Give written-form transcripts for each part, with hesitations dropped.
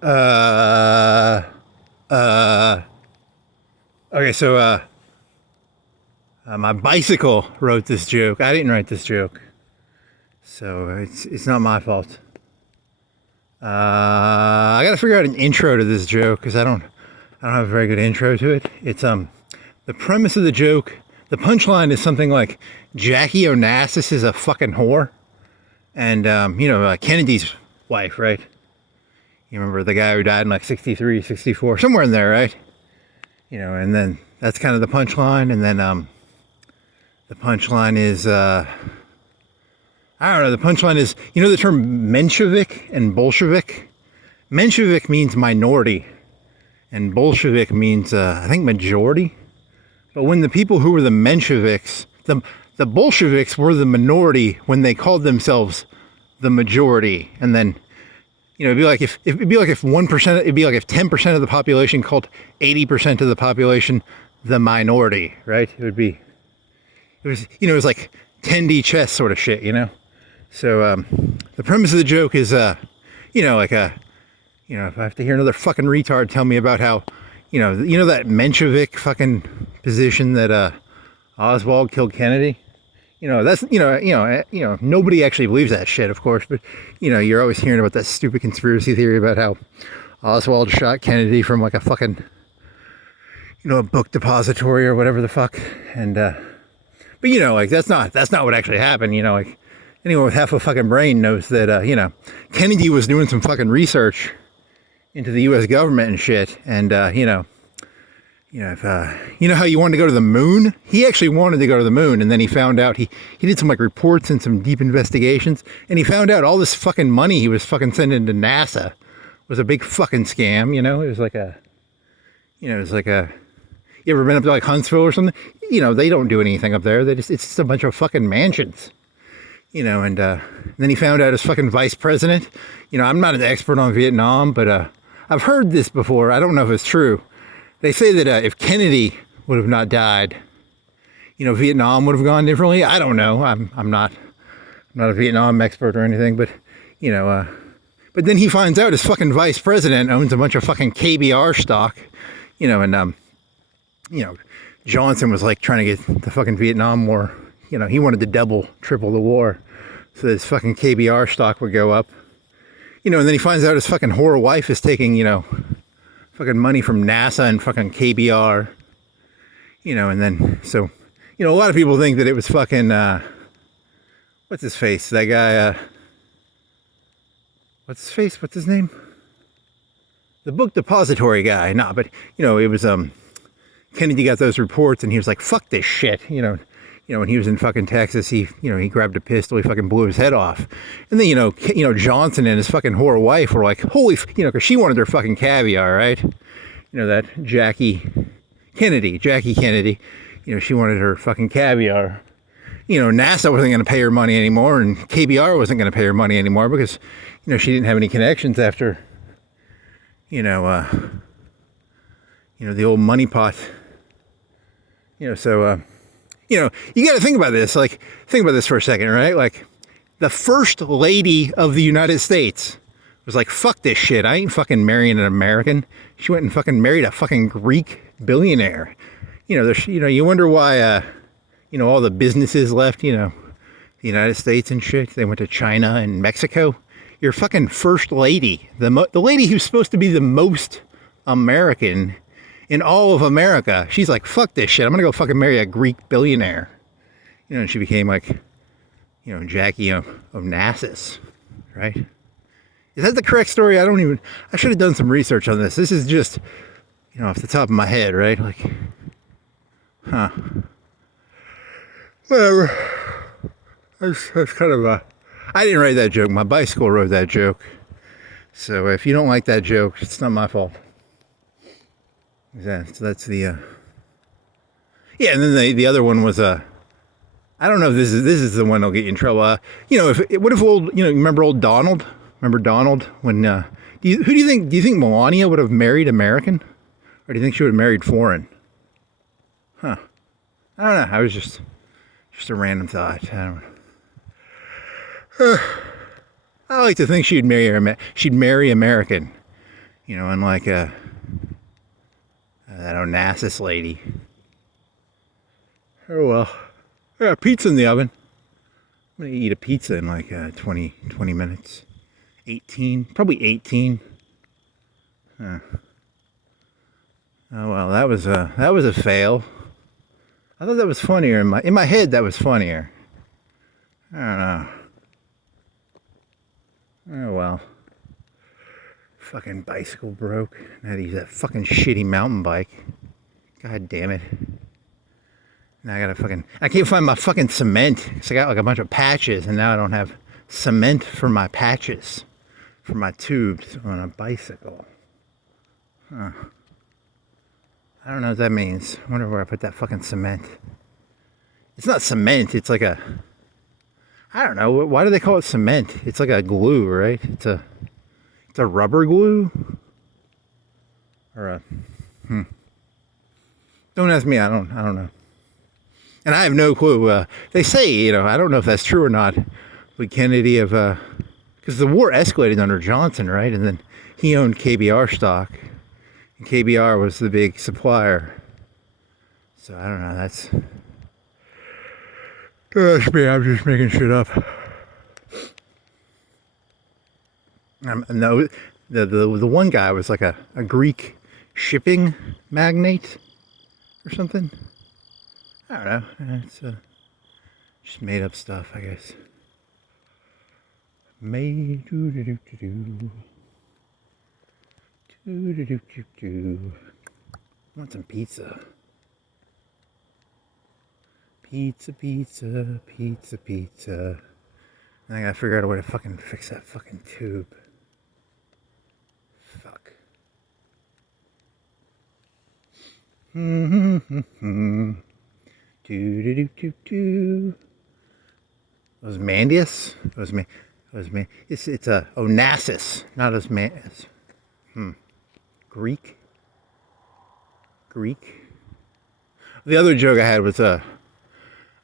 Uh, okay, so, my bicycle wrote this joke. I didn't write this joke. So it's not my fault. I gotta figure out an intro to this joke because I don't have a very good intro to it. It's, the premise of the joke, the punchline is something like, Jackie Onassis is a fucking whore. And, Kennedy's wife, right? You remember the guy who died in like 63, 64, somewhere in there, right? And then that's kind of the punchline. And then the punchline is, I don't know, the punchline is, the term Menshevik and Bolshevik? Menshevik means minority, and Bolshevik means, I think, majority. But when the people who were the Mensheviks, the Bolsheviks were the minority when they called themselves the majority. And then, it'd be like if 1%, it'd be like if 10% of the population called 80% of the population the minority, right? It was like 10D chess sort of shit, So the premise of the joke is, if I have to hear another fucking retard tell me about how, that Menshevik fucking position that Oswald killed Kennedy. That's, nobody actually believes that shit, of course, but, you're always hearing about that stupid conspiracy theory about how Oswald shot Kennedy from like a fucking, a book depository or whatever the fuck. And, but that's not what actually happened. Anyone with half a fucking brain knows that, Kennedy was doing some fucking research into the U.S. government and shit. And, how you wanted to go to the moon? He actually wanted to go to the moon, and then he found out, he did some like reports and some deep investigations, and he found out all this fucking money he was fucking sending to NASA was a big fucking scam, It was like you ever been up to like Huntsville or something? They don't do anything up there. It's just a bunch of fucking mansions, and then he found out his fucking vice president, I'm not an expert on Vietnam, but I've heard this before. I don't know if it's true. They say that if Kennedy would have not died, Vietnam would have gone differently. I don't know. I'm not a Vietnam expert or anything, but but then he finds out his fucking vice president owns a bunch of fucking KBR stock, and Johnson was like trying to get the fucking Vietnam War. He wanted to double, triple the war, so his fucking KBR stock would go up. And then he finds out his fucking whore wife is taking, fucking money from NASA and fucking KBR, and then, so, a lot of people think that it was fucking, what's his face? That guy, what's his face? What's his name? The book depository guy. Nah, but, it was, Kennedy got those reports and he was like, fuck this shit, when he was in fucking Texas, he grabbed a pistol, he fucking blew his head off. And then, Johnson and his fucking whore wife were like, holy, because she wanted her fucking caviar, right? That Jackie Kennedy, she wanted her fucking caviar. NASA wasn't going to pay her money anymore, and KBR wasn't going to pay her money anymore because, she didn't have any connections after, the old money pot. So, you got to think about this. Like, think about this for a second, right? Like, the first lady of the United States was like, fuck this shit. I ain't fucking marrying an American. She went and fucking married a fucking Greek billionaire. You wonder why, all the businesses left, the United States and shit. They went to China and Mexico. Your fucking first lady, the lady who's supposed to be the most American in all of America, she's like, fuck this shit. I'm going to go fucking marry a Greek billionaire. And she became like, Jackie Onassis, right? Is that the correct story? I should have done some research on this. This is just, off the top of my head, right? Like, whatever. That's kind of I didn't write that joke. My bicycle wrote that joke. So if you don't like that joke, it's not my fault. Yeah, so that's the, yeah, and then the other one was, I don't know if this is the one that'll get you in trouble. What if old, remember old Donald? Remember Donald? When, do you think Melania would have married American? Or do you think she would have married foreign? Huh. I don't know. I was just a random thought. I don't know. I like to think she'd marry American. You know, unlike that Onassis lady. Oh well. I got pizza in the oven. I'm gonna eat a pizza in like 20 minutes. 18, probably 18. Huh. Oh well, that was a fail. I thought that was funnier in my head. That was funnier. I don't know. Oh well. Fucking bicycle broke. Now he's that fucking shitty mountain bike. God damn it. Now I can't find my fucking cement. So I got like a bunch of patches and now I don't have cement for my patches. For my tubes on a bicycle. Huh. I don't know what that means. I wonder where I put that fucking cement. It's not cement, it's like a... I don't know, why do they call it cement? It's like a glue, right? It's a rubber glue? Or a... Don't ask me, I don't know. And I have no clue. They say, you know, I don't know if that's true or not. Lee Kennedy of... Because the war escalated under Johnson, right? And then he owned KBR stock. And KBR was the big supplier. So I don't know, that's... Gosh, me, I'm just making shit up. No, the one guy was like a Greek shipping magnate or something. I don't know. It's just made up stuff, I guess. Want some pizza. Pizza. And I gotta figure out a way to fucking fix that fucking tube. Fuck. Osmandius? It's a Onassis, not Osmandius. Greek. The other joke I had was I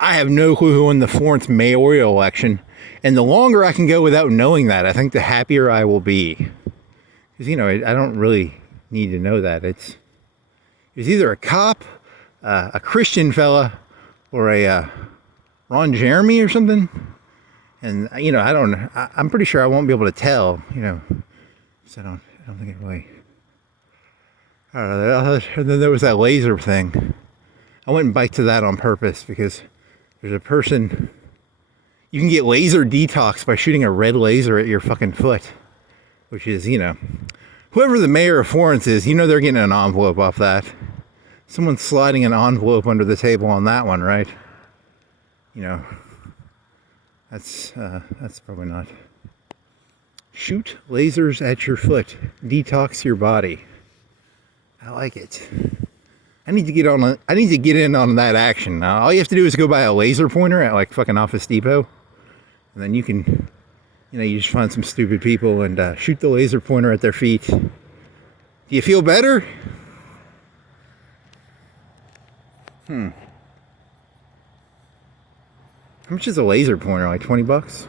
have no clue who won the Florence mayoral election, and the longer I can go without knowing that, I think the happier I will be. Because, you know, I don't really need to know that. It's either a cop, a Christian fella, or a Ron Jeremy or something. And, you know, I'm pretty sure I won't be able to tell, you know. So I don't think it really... I don't know. And then there was that laser thing. I went and biked to that on purpose because there's a person... You can get laser detox by shooting a red laser at your fucking foot. Which is, you know... Whoever the mayor of Florence is, you know they're getting an envelope off that. Someone's sliding an envelope under the table on that one, right? You know... That's probably not. Shoot lasers at your foot. Detox your body. I like it. I need to get in on that action. All you have to do is go buy a laser pointer at like fucking Office Depot. And then you can, you know, you just find some stupid people and shoot the laser pointer at their feet. Do you feel better? How much is a laser pointer? Like 20 bucks?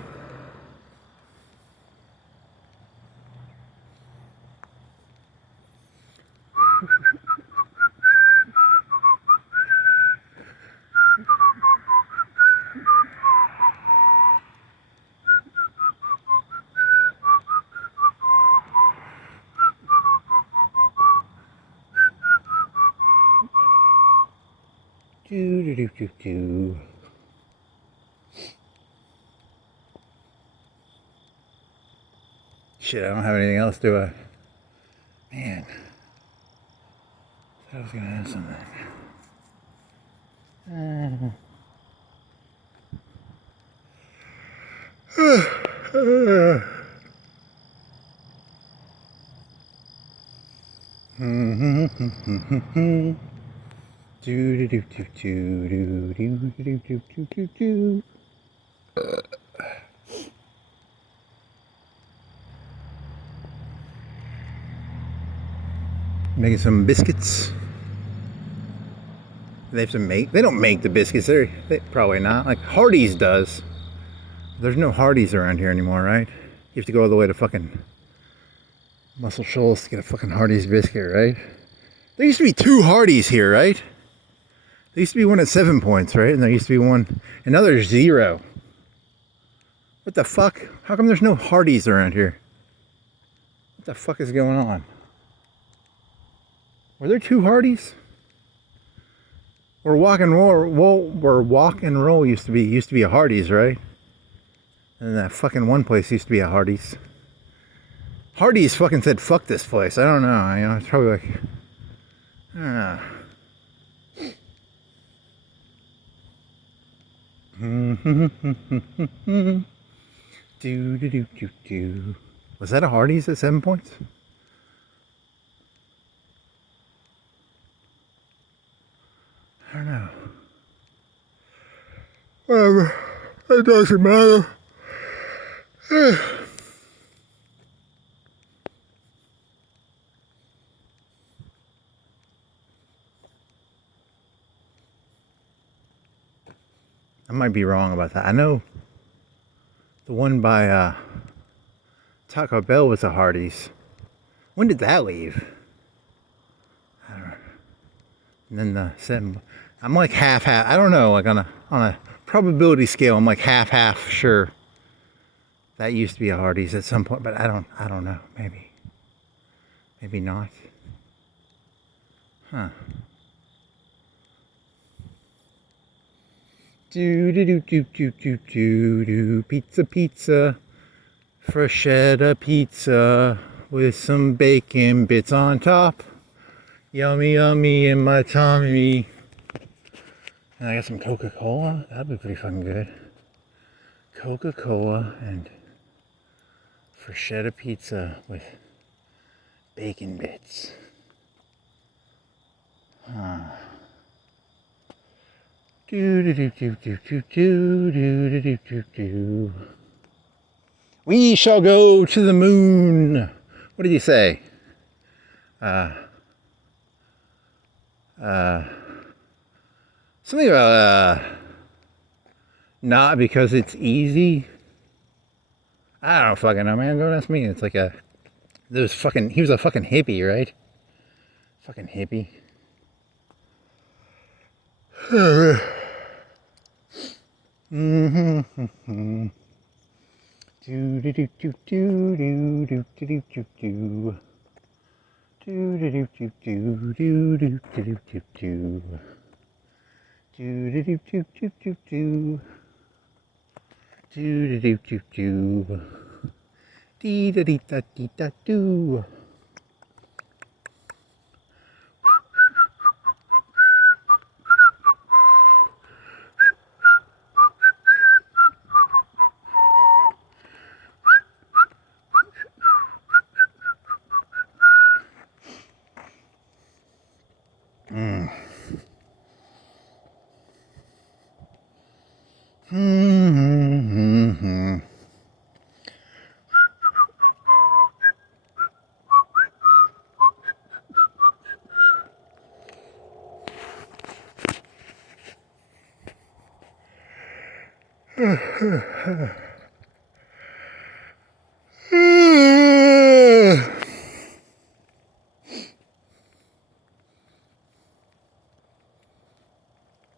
Do. Shit, I don't have anything else, do I? Man. I thought I was gonna have something. Making some biscuits. They don't make the biscuits. They probably not. Like Hardee's does. There's no Hardee's around here anymore, right? You have to go all the way to fucking Muscle Shoals to get a fucking Hardee's biscuit, right? There used to be 2 Hardee's here, right? There used to be one at 7 Points, right? And there used to be one, and now there's 0. What the fuck? How come there's no Hardee's around here? What the fuck is going on? Were there 2 Hardee's? Or Walk and Roll used to be a Hardee's, right? And that fucking one place used to be a Hardee's. Hardee's fucking said, fuck this place. I don't know. You know, it's probably like, I don't know. Was that a Hardee's at 7 Points? I don't know. Whatever. It doesn't matter. I might be wrong about that. I know the one by Taco Bell was a Hardee's. When did that leave? I don't know. And then the 7. I'm like half. I don't know. Like on a probability scale, I'm like half sure that used to be a Hardee's at some point, but I don't know. Maybe not. Huh. Pizza, freschetta pizza with some bacon bits on top. Yummy in my tummy. And I got some Coca-Cola. That'd be pretty fucking good. Coca-Cola and freschetta pizza with bacon bits. Huh. We shall go to the moon. What did he say? Something about not because it's easy. I don't fucking know, man. Don't ask me. It's like he was a fucking hippie, right? Fucking hippie.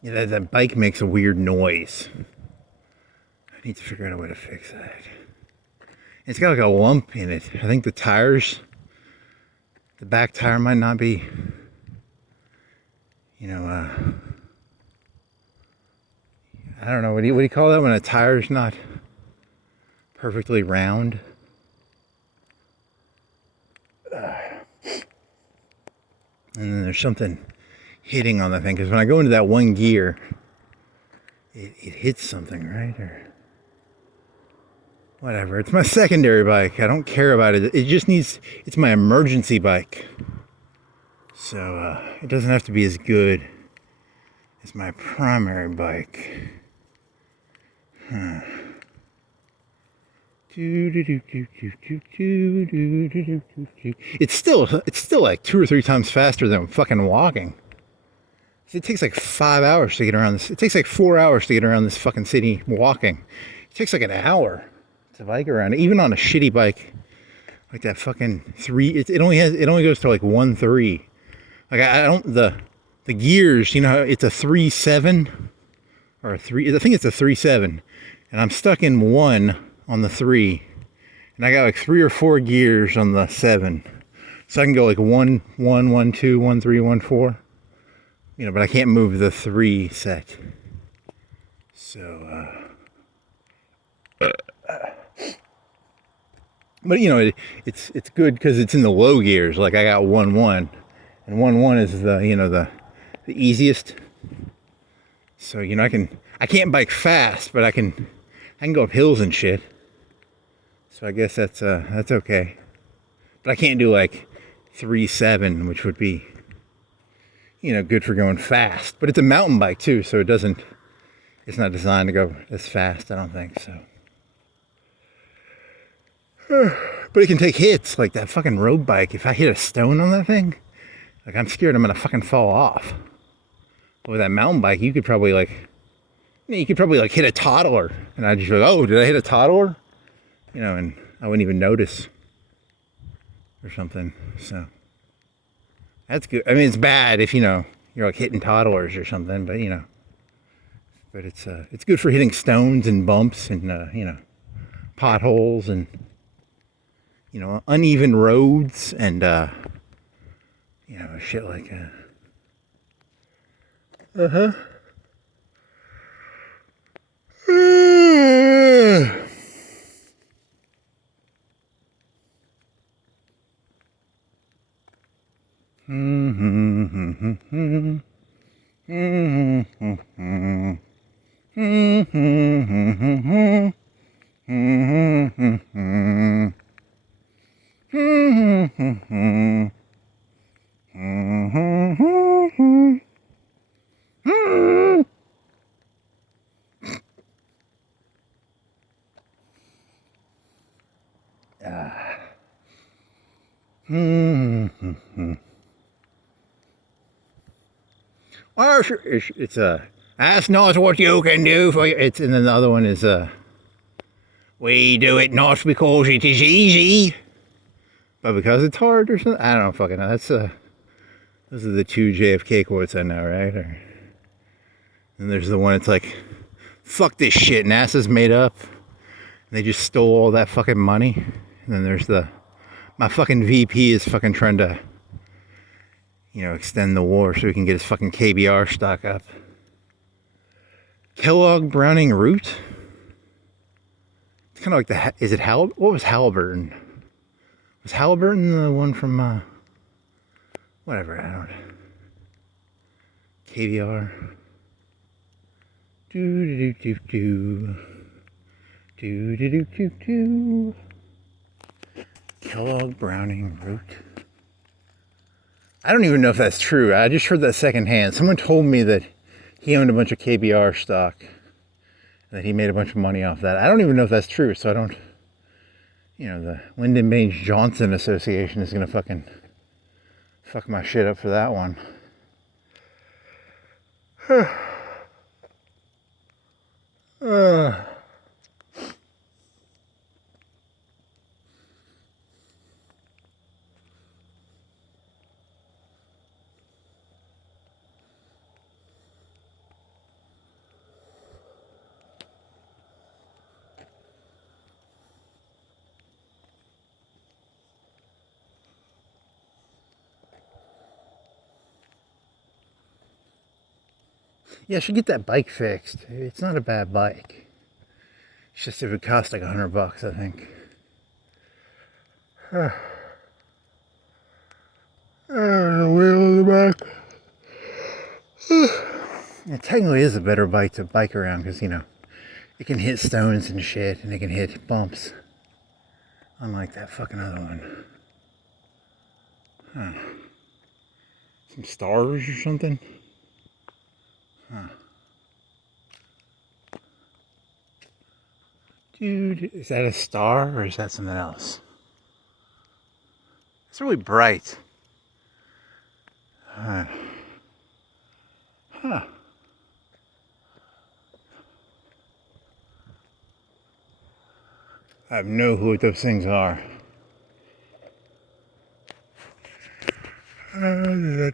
Yeah, that bike makes a weird noise. I need to figure out a way to fix that. It's got like a lump in it. I think the back tire might not be, I don't know, what do you call that when a tire's not perfectly round? And then there's something hitting on the thing, because when I go into that one gear, it hits something, right? Or whatever. It's my secondary bike. I don't care about it. It's my emergency bike. So it doesn't have to be as good as my primary bike. Huh. It's still like 2 or 3 times faster than fucking walking. It takes like 5 hours to get around this. It takes like 4 hours to get around this fucking city walking. It takes like an hour to bike around, even on a shitty bike. Like that fucking 3. It only goes to like 1-3. Like I don't the gears. You know, it's a 3-7 or a 3. I think it's a 3-7, and I'm stuck in 1 on the 3, and I got like 3 or 4 gears on the 7, so I can go like 1, 1, 1, 2, 1, 3, 1, 4. You know, but I can't move the 3 set. So, but you know, it's good because it's in the low gears. Like I got 1, 1, and 1, 1 is the, you know, the easiest. So, you know, I can't bike fast, but I can go up hills and shit. So I guess that's okay. But I can't do like 3-7, which would be, you know, good for going fast. But it's a mountain bike too, so it's not designed to go as fast, I don't think so. But it can take hits, like that fucking road bike. If I hit a stone on that thing, like I'm scared I'm gonna fucking fall off. But with that mountain bike, you could probably like hit a toddler, and I'd just be like, oh, did I hit a toddler? You know, and I wouldn't even notice or something. So that's good. I mean, it's bad if, you know, you're like hitting toddlers or something, but you know, but it's good for hitting stones and bumps and you know, potholes and, you know, uneven roads and you know, shit like that. Well, it's that's not what you can do for you. It's, and then the other one is we do it not because it is easy, but because it's hard or something. I don't fucking know. That's those are the 2 JFK quotes I know, right? Or, and there's the one. It's like, fuck this shit. NASA's made up. And they just stole all that fucking money. And then there's my fucking VP is fucking trying to, you know, extend the war so he can get his fucking KBR stock up. Kellogg Browning Root? It's kind of like is it what was Halliburton? Was Halliburton the one from, whatever, I don't know. KBR. Kellogg Browning Root. I don't even know if that's true. I just heard that secondhand. Someone told me that he owned a bunch of KBR stock, that he made a bunch of money off that. I don't even know if that's true, so I don't, you know, the Lyndon Baines Johnson Association is gonna fucking fuck my shit up for that one. Yeah, I should get that bike fixed. It's not a bad bike. It's just it would cost like $100, I think. The wheel in the back. It technically is a better bike to bike around because, you know, it can hit stones and shit, and it can hit bumps. Unlike that fucking other one. Huh. Some stars or something? Huh. Dude, is that a star or is that something else? It's really bright. Huh. Huh. I have no clue what those things are. They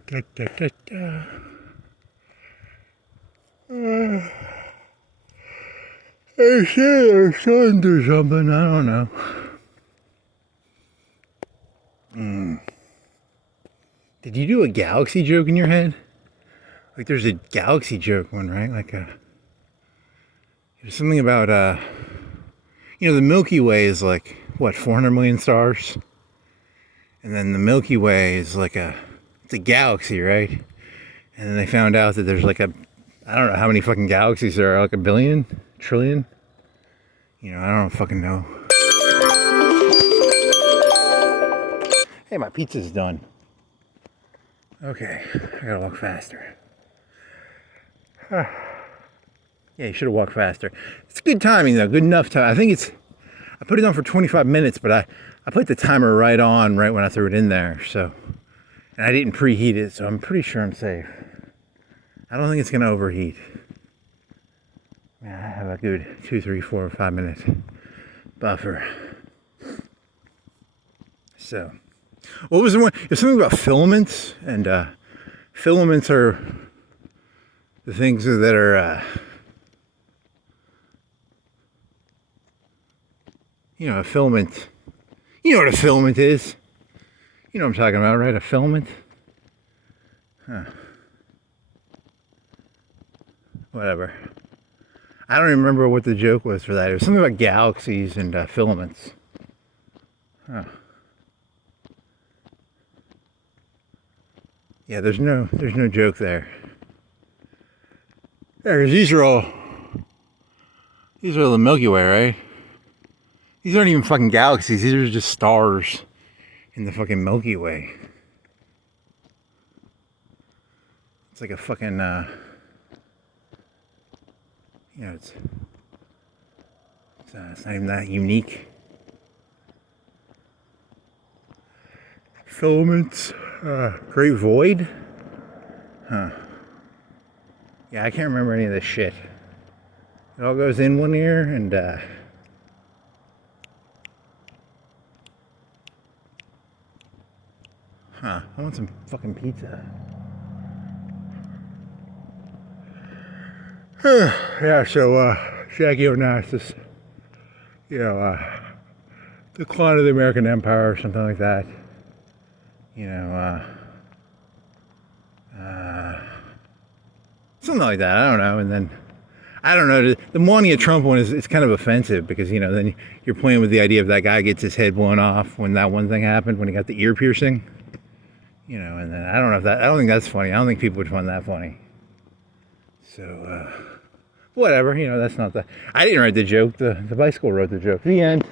say their sons or something, I don't know. Did you do a galaxy joke in your head? Like there's a galaxy joke one, right? Like there's something about the Milky Way is like what, 400 million stars? And then the Milky Way is like it's a galaxy, right? And then they found out that there's like I don't know how many fucking galaxies there are, like a billion, trillion? I don't fucking know. Hey, my pizza's done. Okay, I gotta walk faster. Yeah, you should have walked faster. It's good timing though, good enough time. I put it on for 25 minutes, but I put the timer right on right when I threw it in there, so. And I didn't preheat it, so I'm pretty sure I'm safe. I don't think it's gonna overheat. Yeah, I have a good 2, 3, 4, 5 minute buffer. So, what was the one? There's something about filaments, and filaments are the things that are a filament. You know what a filament is? You know what I'm talking about, right? A filament? Huh. Whatever. I don't even remember what the joke was for that. It was something about galaxies and filaments. Huh. Yeah, there's no joke there. Yeah, 'cause these are the Milky Way, right? These aren't even fucking galaxies. These are just stars in the fucking Milky Way. It's like a fucking, it's not even that unique. Filaments, Great Void? Huh. Yeah, I can't remember any of this shit. It all goes in one ear and, I want some fucking pizza. Yeah, so, Jackie Onassis, decline of the American Empire or something like that. Something like that, I don't know. And then, I don't know, the Melania Trump one it's kind of offensive because, then you're playing with the idea of that guy gets his head blown off when that one thing happened, when he got the ear piercing. And then I don't think that's funny. I don't think people would find that funny. So, whatever, that's not I didn't write the joke, the bicycle wrote the joke. The end.